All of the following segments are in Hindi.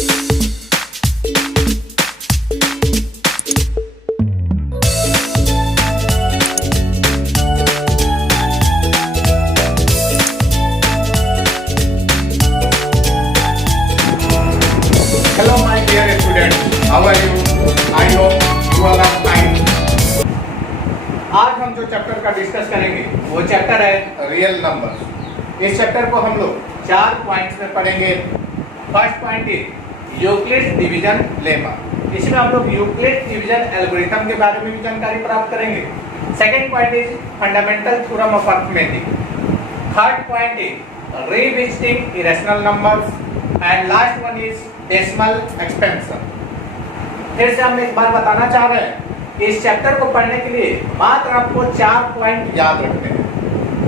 Hello my dear students, how are you? I hope you all are fine. आज हम जो चैप्टर का डिस्कस करेंगे वो चैप्टर है रियल नंबर्स। इस चैप्टर को हम लोग 4 पॉइंट्स में पढ़ेंगे। First point is Euclid division lemma. इसमें हम लोग यूक्लिड डिवीजन एल्गोरिथम के बारे में भी जानकारी प्राप्त करेंगे। Second point is fundamental theorem of arithmetic. Third point is revisiting irrational numbers and last one is decimal expansion. फिर से हम एक बार बताना चाह रहे हैं, इस चैप्टर को पढ़ने के लिए मात्र आपको 4 पॉइंट याद रखने हैं।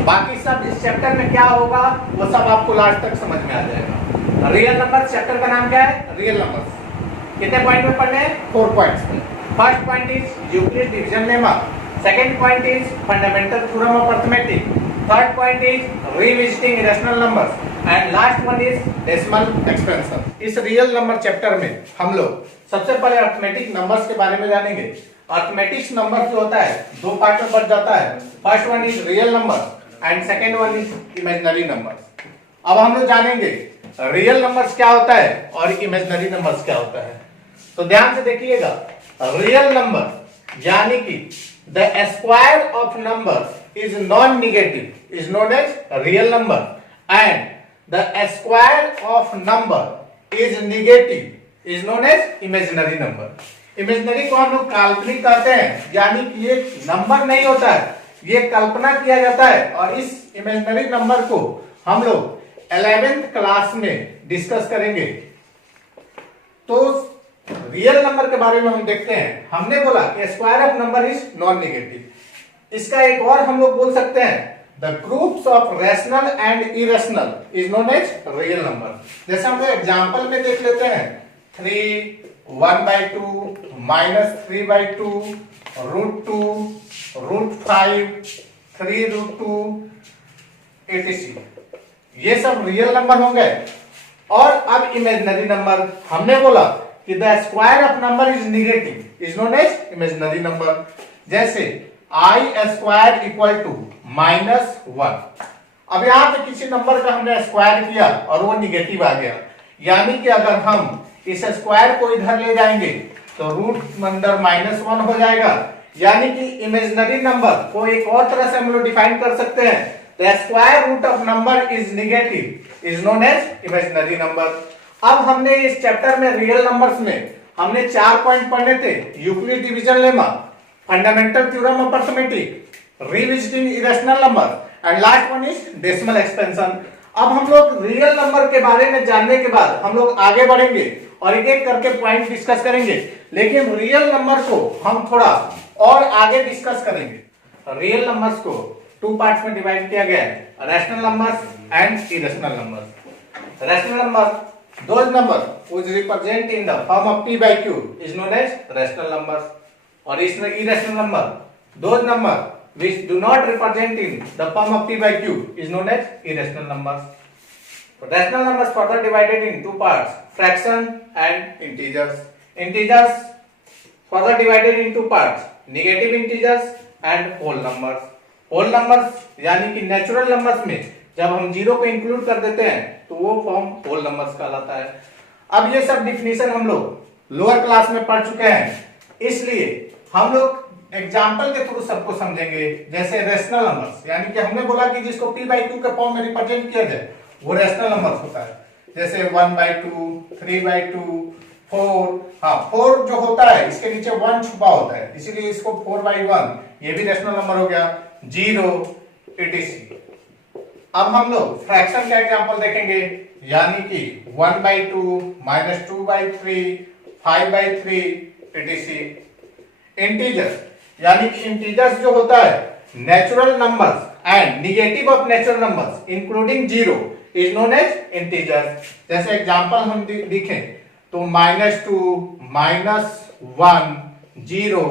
बाकी सब इस चैप्टर में क्या होगा वो सब आपको लास्ट तक समझ में आ जाएगा। रियल नंबर चैप्टर का नाम क्या है? Real numbers. कितने पॉइंट में पढ़ने हैं? 4 पॉइंट्स में। First point is Euclid division lemma, second point is fundamental theorem of arithmetic, third point is revisiting irrational numbers and last one is decimal expansion. इस रियल नंबर चैप्टर में हम लोग सबसे पहले अर्थमेटिक नंबर्स के बारे में जानेंगे। अर्थमेटिक नंबर जो होता है 2 पार्ट में बट जाता है। First one is real number and second one is imaginary number. अब हम लोग जानेंगे रियल नंबर्स क्या होता है और इमेजिनरी नंबर्स क्या होता है। तो ध्यान से देखिएगा, रियल नंबर यानी कि the square of number is non negative is known as real number and the square of number is negative is known as imaginary number। Imaginary को हम लोग काल्पनिक कहते हैं, यानी कि ये नंबर नहीं होता है, ये कल्पना किया जाता है। और इस इमेजिनरी नंबर को हम लोग 11th क्लास में डिस्कस करेंगे। तो रियल नंबर के बारे में हम देखते हैं। हमने बोला कि square of number is non negative. इसका एक और हम लोग बोल सकते हैं, The groups of rational and irrational is known as real number। जैसे हम लोग एग्जाम्पल में देख लेते हैं, 3, 1/2, -3/2, √2, √5, 3√2 etc। ये सब रियल नंबर होंगे। और अब इमेजिनरी नंबर, हमने बोला कि the square of number is negative is known as imaginary number. जैसे I² इक्वल टू -1। अब यहां पे किसी नंबर का हमने स्क्वायर किया और वो निगेटिव आ गया, यानी कि अगर हम इस स्क्वायर को इधर ले जाएंगे तो रूट अंदर -1 हो जाएगा। यानी कि इमेजिनरी नंबर को एक और तरह से हम लोग डिफाइन कर सकते हैं, the square root of number is negative is known as imaginary number. अब हमने इस चैप्टर में रियल नंबर्स में हमने 4 पॉइंट पढ़ने थे, Euclid division lemma, fundamental theorem of arithmetic, revisiting irrational number and last one is decimal expansion. अब हम लोग रियल नंबर के बारे में जानने के बाद हम लोग आगे बढ़ेंगे और एक एक करके पॉइंट डिस्कस करेंगे, लेकिन रियल नंबर को हम थोड़ा और आगे डिस्कस करेंगे। रियल नंबर्स को 2 पार्ट्स में डिवाइड किया गया है, rational numbers and irrational numbers. Rational number, those number which represent in the form of p by q is known as rational numbers। और irrational number, those number which do not represent in the form of p by q is known as irrational numbers। Rational numbers further divided in 2 parts, fraction and integers। Integers further divided in 2 parts, negative integers and whole numbers। whole numbers यानी कि नेचुरल नंबर्स में जब हम जीरो को इंक्लूड कर देते हैं तो वो फॉर्म होल नंबर्स कहलाता है। अब ये सब डिफिनीशन हम लोग लोअर क्लास में पढ़ चुके हैं, इसलिए हम लोग एग्जांपल के थ्रू सबको समझेंगे। जैसे रेशनल नंबर्स, यानी कि हमने बोला कि जिसको p/2 के फॉर्म में रिप्रेजेंट किया जाए वो रेशनल नंबर्स होता है। जैसे 1/2, 3/2, 4। हाँ, 4 जो होता है इसके नीचे 1 छुपा होता है, इसीलिए इसको 4/1, ये भी रेशनल नंबर हो गया। 0 etc। अब हम लोग फ्रैक्शन का एग्जांपल देखेंगे, यानी कि 1/2, -2/3, 5/3 etc। इंटीजर, यानी कि इंटीजर्स जो होता है natural numbers and negative of natural numbers including 0 is known as integers. जैसे एग्जांपल हम लिखें तो -2, -1, 0,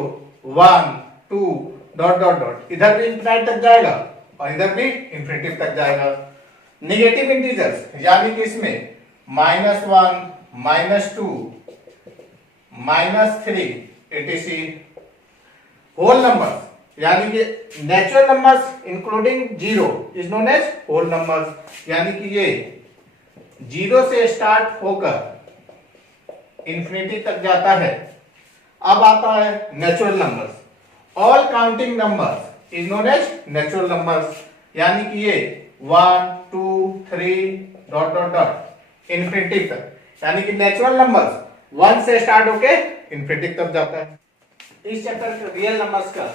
1, 2 डॉट डॉट डॉट, इधर भी इंफिनिटी तक जाएगा और इधर भी इंफिनिटी तक जाएगा। नेगेटिव इंटीजर्स, यानी कि इसमें -1, -2 -3 etc होल नंबर्स, यानी कि natural numbers including zero is known as whole numbers, यानी कि ये जीरो से स्टार्ट होकर इंफिनिटी तक जाता है। अब आता है natural numbers. All counting numbers is known as natural numbers, यानी कि ये 1 2 3 डॉट डॉट डॉट इंफिनिटी तक, यानी कि नेचुरल नंबर्स 1 से स्टार्ट होके इंफिनिटी तक जाता है। इस चैप्टर के रियल नंबर्स का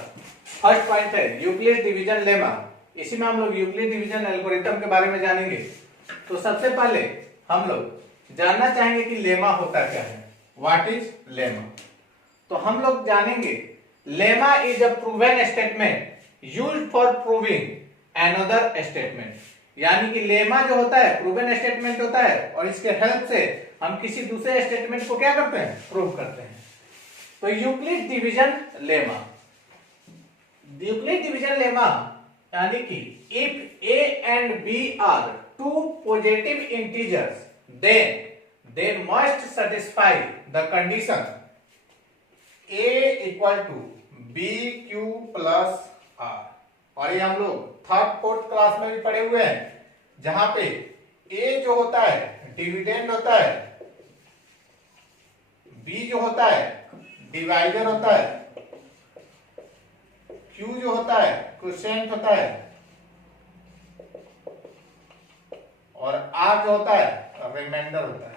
फर्स्ट पॉइंट है यूक्लिड डिवीजन लेमा। इसी में हम लोग यूक्लिड डिवीजन एल्गोरिथम के बारे में जानेंगे। तो सबसे पहले हम लोग जानना चाहेंगे कि लेमा होता क्या है। What is lemma? तो हम लोग जानेंगे lemma is a proven statement used for proving another statement, यानी कि लेमा जो होता है प्रूवन स्टेटमेंट होता है और इसके हेल्प से हम किसी दूसरे स्टेटमेंट को क्या करते हैं, प्रूव करते हैं। तो Euclid division lemma, Euclid division lemma यानी कि if a and b are two positive integers then they must satisfy the condition a equal to bq plus r। और ये हम लोग थर्ड फोर्थ क्लास में भी पढ़े हुए हैं, जहां पे a जो होता है डिविडेंड होता है, b जो होता है डिवाइडर होता है, Q जो होता है क्वोशिएंट होता है और R जो होता है रिमाइंडर होता है।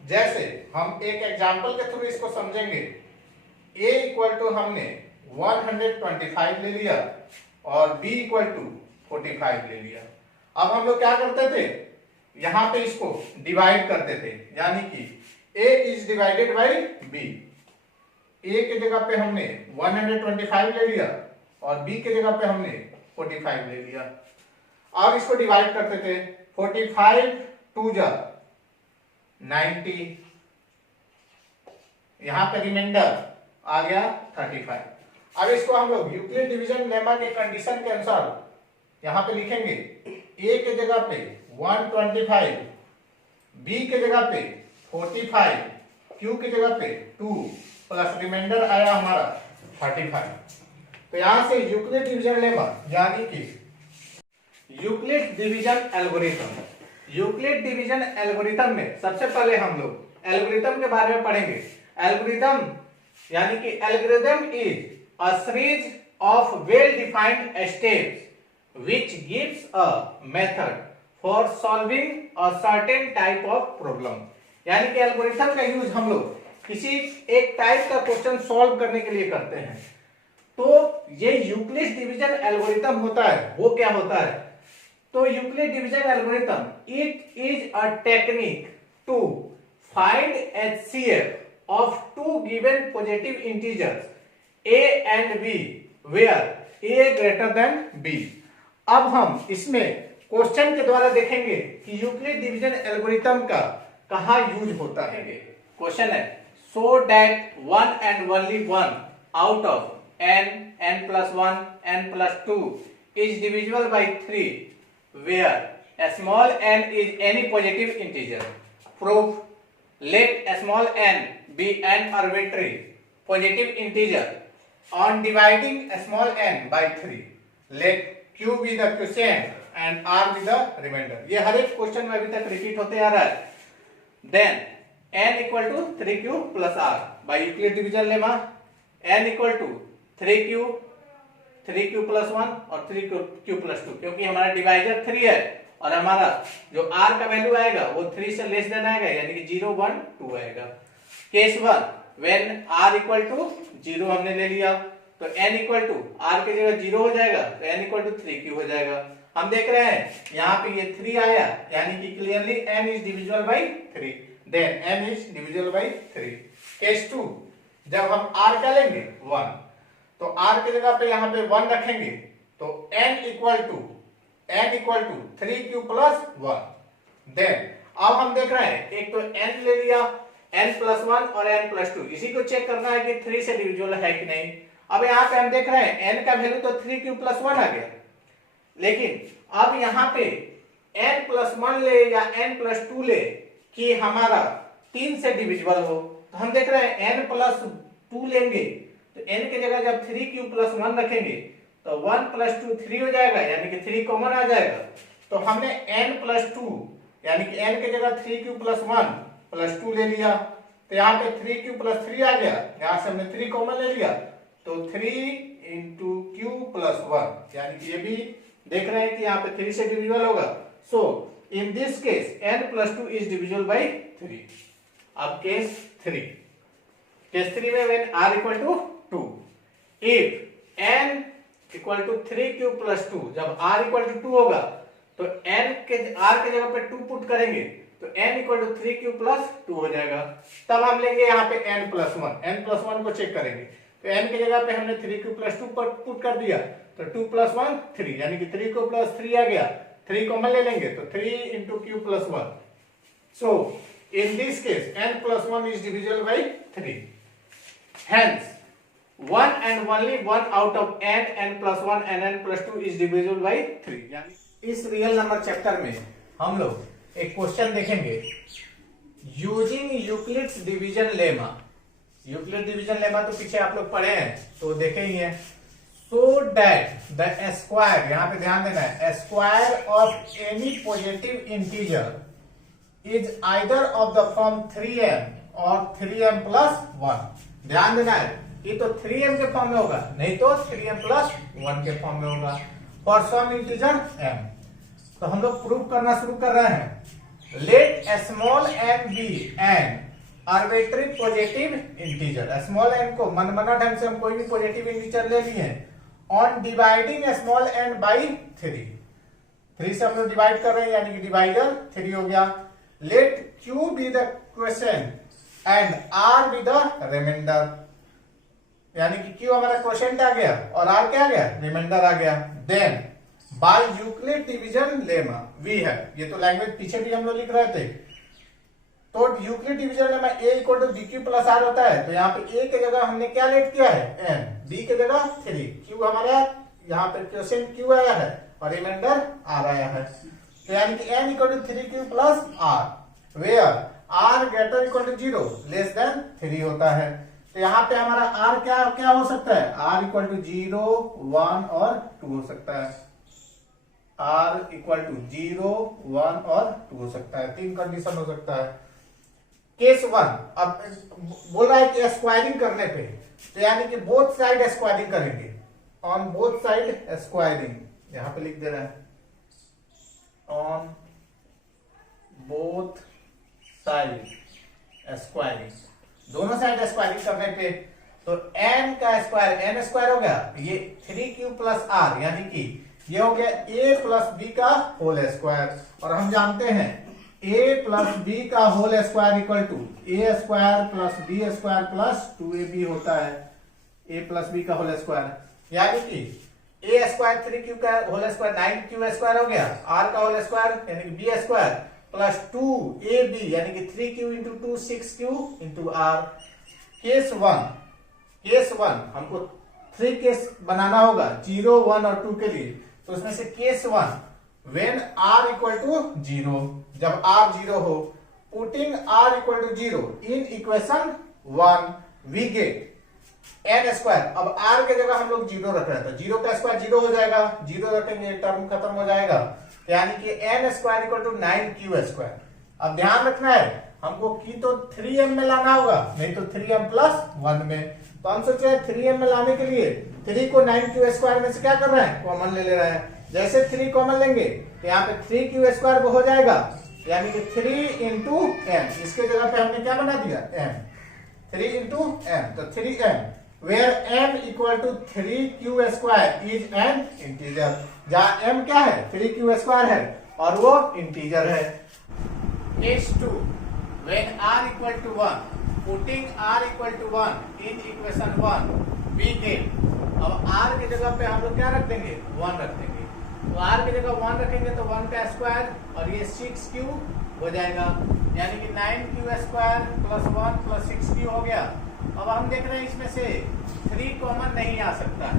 जैसे हम एक एग्जांपल के थ्रू इसको समझेंगे। A इक्वल टू हमने 125 ले लिया और B इक्वल टू 45 ले लिया। अब हम लोग क्या करते थे, यहां पे इसको डिवाइड करते थे, यानी कि A is divided by B। A के जगह पे हमने 125 ले लिया और B के जगह पे हमने 45 ले लिया। अब इसको डिवाइड करते थे, 45 2 जा 90, यहां पे रिमाइंडर आ गया 35। अब इसको हम लोग यूक्लिड डिवीजन लेमा के कंडीशन के अनुसार यहां पे लिखेंगे। A के जगह पे 125, B के जगह पे 45, Q के जगह पे 2 प्लस रिमाइंडर आया हमारा 35। तो यहां से यूक्लिड डिवीजन लेमा यानी कि Euclid division algorithm, Euclid division algorithm में सबसे पहले हम लोग एल्गोरिथम के बारे में पढ़ेंगे। एल्गोरिथम यानी कि algorithm is a series of well defined steps which gives a method for solving a certain type of problem, यानी कि एल्गोरिथम का यूज हम लोग किसी एक टाइप का क्वेश्चन सॉल्व करने के लिए करते हैं। तो ये यूक्लिड डिवीजन एल्गोरिथम होता है, वो क्या होता है? तो Euclid division algorithm it is a technique to find HCF of two given positive integers a and b where a greater than b। अब हम इसमें क्वेश्चन के द्वारा देखेंगे कि यूक्लिड डिवीजन एल्गोरिथम का कहां यूज होता है। क्वेश्चन है so that one and only one out of n, n plus 1, n plus 2 is divisible by 3 where a small n is any positive integer। Proof: let a small n be an arbitrary positive integer on dividing a small n by 3 let q be the quotient and r be the remainder। ये हर एक क्वेश्चन में अभी तक रिपीट होते आ रहा है। Then n equal to 3q plus r by Euclid division lemma n equal to 3q plus 1 और 3q plus 2, क्योंकि हमारा डिवाइजर 3 है और हमारा जो r का वैल्यू आएगा वो 3 से लेस देन आएगा, यानी कि 0 1 2 आएगा। Case 1 when r equal to 0 हमने ले लिया तो n equal to r के जगह 0 हो जाएगा तो n equal to 3q हो जाएगा। हम देख रहे हैं यहाँ पे ये 3 आया, यानी कि clearly n is divisible by 3, then n is divisible by 3। Case 2 जब हम r क्या लेंगे 1, तो r की जगह पे यहाँ पे 1 रखेंगे तो n equal to 3q plus 1। then अब हम देख रहे हैं एक तो n ले लिया, n plus 1 और n plus 2, इसी को चेक करना है कि 3 से डिविजिबल है कि नहीं। अब यहाँ पे हम देख रहे हैं n का वैल्यू तो 3q plus 1 आ गया, लेकिन अब यहाँ पे n+1 ले या n+2 ले कि हमारा 3 से डिविजिबल हो, तो हम देख रहे हैं n+2 लेंगे तो n की जगह जब 3q+1 रखेंगे तो 1 + 2 3 हो जाएगा, यानी कि 3 कॉमन आ जाएगा। तो हमने n+2 यानी कि n की जगह 3q+1 + 2 ले लिया, तो यहाँ पे 3q+3 आ गया, यहाँ से हमने 3 कॉमन ले लिया तो 3 × q+1, यानी कि ये भी देख रहे हैं कि यहाँ पे 3 से डिविजिबल होगा। So in this case n+2 is divisible by 3। अब केस 3 में when r = 2, if n = 3q+2, जब r = 2 होगा तो r के जगह पे 2 पुट करेंगे तो n = 3q+2 हो जाएगा। तब हम लेंगे यहाँ पे n+1 को चेक करेंगे तो n की जगह पे हमने 3q+2 पर पुट कर दिया तो 2 + 1 3, यानी कि 3 को +3 आ गया, 3 कॉमन ले लेंगे तो 3 × q+1। So in this case n+1 is divisible by 3, hence one and only one out of n+1 and n+2 is divisible by 3। यानी इस रियल नंबर चैप्टर में हम लोग एक क्वेश्चन देखेंगे using Euclid's division lemma. Euclid division lemma तो पीछे आप लोग पढ़े हैं तो देखे ही हैं। सो दैट द स्क्वायर, यहाँ पे ध्यान देना है, square of any positive integer is either of the form 3m और 3m+1। ध्यान देना है, ये तो 3m के फॉर्म में होगा, नहीं तो 3m+1 के फॉर्म में होगा फॉर सम इंटीजर m। तो हम लोग प्रूव करना शुरू कर रहे हैं। Let small m be an arbitrary positive integer. Small n को मनमाना ढंग से हम कोई भी पॉजिटिव इंटीजर ले लिए on dividing small n by 3 से हम लोग डिवाइड कर रहे हैं, यानी कि डिवाइडर 3 हो गया। Let q be the question and r be the remainder, यानी कि q हमारा क्वोशिएंट आ गया और r क्या आ गया, रिमाइंडर आ गया। Then by Euclid division lemma we है, ये तो लैंग्वेज पीछे भी हम लोग लिख रहे थे। तो Euclid division lemma a = dq+r होता है, तो यहाँ पे a की जगह हमने क्या लेट किया है n, b की जगह 3, q हमारा यहाँ पे क्वोशिएंट q आया है और रिमाइंडर r आया है। तो यानी कि n = 3q+r where r > 0 less than 3 होता है। तो यहाँ पे हमारा r क्या हो सकता है, r = 0, 1 और 2 हो सकता है। r = 0, 1 और 2 हो सकता है, 3 कंडीशन हो सकता है। केस 1, अब बोल रहा है कि स्क्वायरिंग करने पे, तो यानी कि बोथ साइड स्क्वायरिंग करेंगे, ऑन बोथ साइड स्क्वायरिंग, यहां पे लिख दे रहा है ऑन बोथ साइड स्क्वायरिंग, दोनों साइड स्क्वायरिंग करने पे तो n का स्क्वायर n² हो गया, ये 3q+r यानी कि ये हो गया a + b का होल स्क्वायर। और हम जानते हैं a + b का whole square = a² + b² + 2ab होता है, a + b का होल स्क्वायर, यानी कि a² 3q का होल स्क्वायर 9q² हो गया, r का होल स्क्वायर यानी कि b² + 2ab यानी कि 3q × 2 6q × r। केस 1 हमको 3 केस बनाना होगा 0, 1 और 2 के लिए। तो उसमें से केस 1 व्हेन r = 0, जब r 0 हो, putting r = 0 in equation 1 we get n²। अब r के जगह हम लोग 0 रख रहे थे, 0 का स्क्वायर 0 हो जाएगा, 0 रखेंगे टर्म खत्म हो जाएगा, यानी कि n² = 9q²। अब ध्यान रखना है हमको की तो 3m में लाना होगा, नहीं तो 3m+1 में। तो हम सोच रहे हैं 3m में लाने के लिए 3 को 9q² में से क्या कर रहे हैं, कॉमन ले रहे हैं। जैसे 3 कॉमन लेंगे तो यहाँ पे 3q² हो जाएगा, यानी कि 3 × m, इसके जगह पे हमने क्या बना दिया m, 3 × m, तो 3m where m = 3q² is an integer, जहाँ m क्या है, 3q² है और वो इंटीजर है। Case 2 when r = 1, putting r = 1 in equation 1 we get, अब r की जगह पे हम लोग क्या रख देंगे, 1 रख देंगे, तो r की जगह 1 रखेंगे तो 1 का स्क्वायर और ये 6q हो जाएगा, यानी कि 9q² + 1 + 6q हो गया। अब हम देख रहे हैं इसमें से 3 कॉमन नहीं आ सकता है,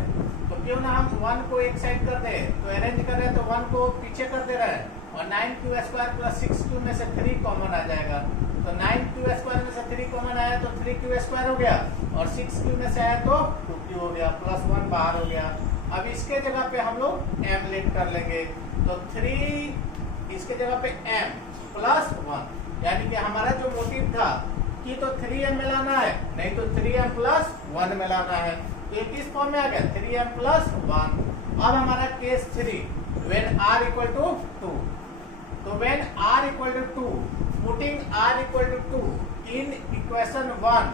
तो क्यों ना हम 1 को एक साइड कर दें, तो अरेंज कर रहे हैं तो 1 को पीछे कर दे रहे हैं और 9q² प्लस 6q में से 3 कॉमन आ जाएगा। तो 9q² में से 3 कॉमन आया तो 3q² हो गया, और 6q में से आया तो 2q हो गया, प्लस 1 बाहर हो गया। अब इसके जगह पे हम लोग m लेट कर लेंगे, तो 3 इसके जगह पे m प्लस 1, यानी कि हमारा जो मोटिव था कि तो 3m मिलाना है, नहीं तो 3m प्लस 1 मिलाना है। तो ये किस फॉर्म में आ गया, 3m प्लस 1। अब हमारा case 3, when r equal to 2, तो when r equal to 2, putting r equal to 2 in equation 1,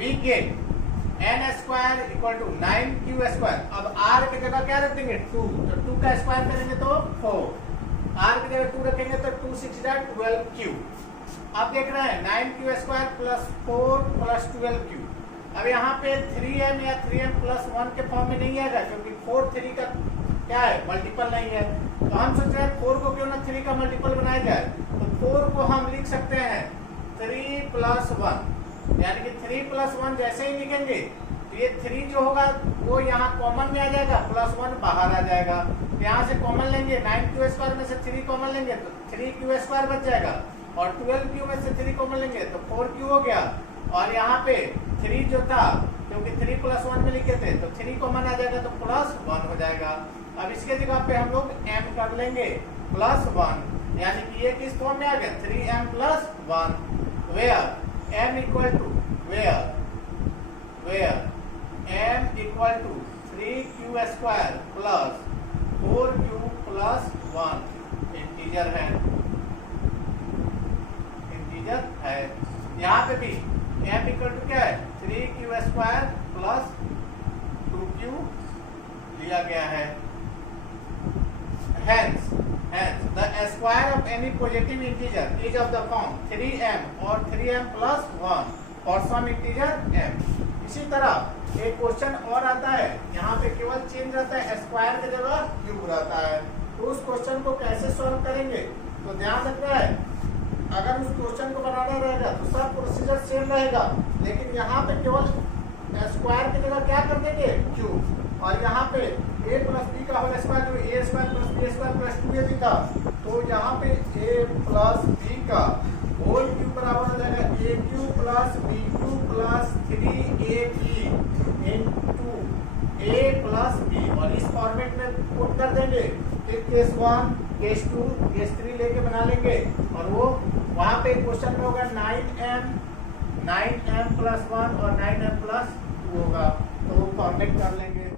we get n square equal to 9q²। अब r की जगह क्या रख देंगे, 2, तो 2 का स्क्वायर करेंगे तो 4, r की जगह 2 रखेंगे तो 2 6 12q। अब देख रहे हैं 9q² प्लस 4 प्लस 12q। अब यहाँ पे 3m या 3m प्लस 1 के फॉर्म में नहीं आएगा, क्योंकि 4 3 का क्या है, मल्टीपल नहीं है। तो हम सोच रहे हैं 4 को क्यों ना 3 का मल्टीपल बनाया जाए, तो 4 को हम लिख सकते हैं 3 प्लस 1, यानी कि 3 प्लस 1 जैसे ही लिखेंगे तो ये 3 जो होगा वो यहाँ कॉमन में आ जाएगा, प्लस 1 बाहर आ जाएगा। तो यहाँ से कॉमन लेंगे, 9q² में से 3 कॉमन लेंगे तो 3q² बच जाएगा, और 12q में से 3 कॉमन लेंगे तो 4q हो गया। और यहाँ पे 3 जो था, क्योंकि 3 प्लस 1 में लिखे थे, तो 3 कॉमन आ जाएगा तो प्लस 1 हो जाएगा। अब इसके जगह पे हम लोग m कर लेंगे प्लस 1, यानी कि ये किस फॉर्म में आ गया, 3m plus 1, where m equal to m equal to 3q² plus 4q plus 1 integer है। यहाँ पे भी m इक्वल टू क्या है, 3q² प्लस 2q लिया गया है। Hence, the square of any positive integer is of the form 3m और 3m plus 1 for some integer m। इसी तरह एक क्वेश्चन और आता है, यहाँ पे केवल चेंज रहता है, स्क्वायर की जगह क्यूब रहता है। तो उस क्वेश्चन को कैसे सॉल्व करेंगे, तो ध्यान रखना है, अगर उस क्वेश्चन को बनाना रहेगा तो सब प्रोसीजर सेम रहेगा, लेकिन यहाँ पे केवल स्क्वायर की जगह क्या कर देंगे, क्यूब। और यहाँ पे a प्लस बी का होल स्क्वायर जो a² plus b² plus 2ab था, तो यहाँ पे a प्लस b का होल क्यूब बराबर हो जाएगा a³ plus b³ plus 3ab into a plus b, और इस फॉर्मेट में पुट कर देंगे। फिर केस 1, केस 2, केस 3 लेके बना लेंगे, और वो वहाँ पे क्वेश्चन में होगा 9m प्लस 1 और 9m प्लस 2 होगा, तो वो फॉर्मेट कर लेंगे।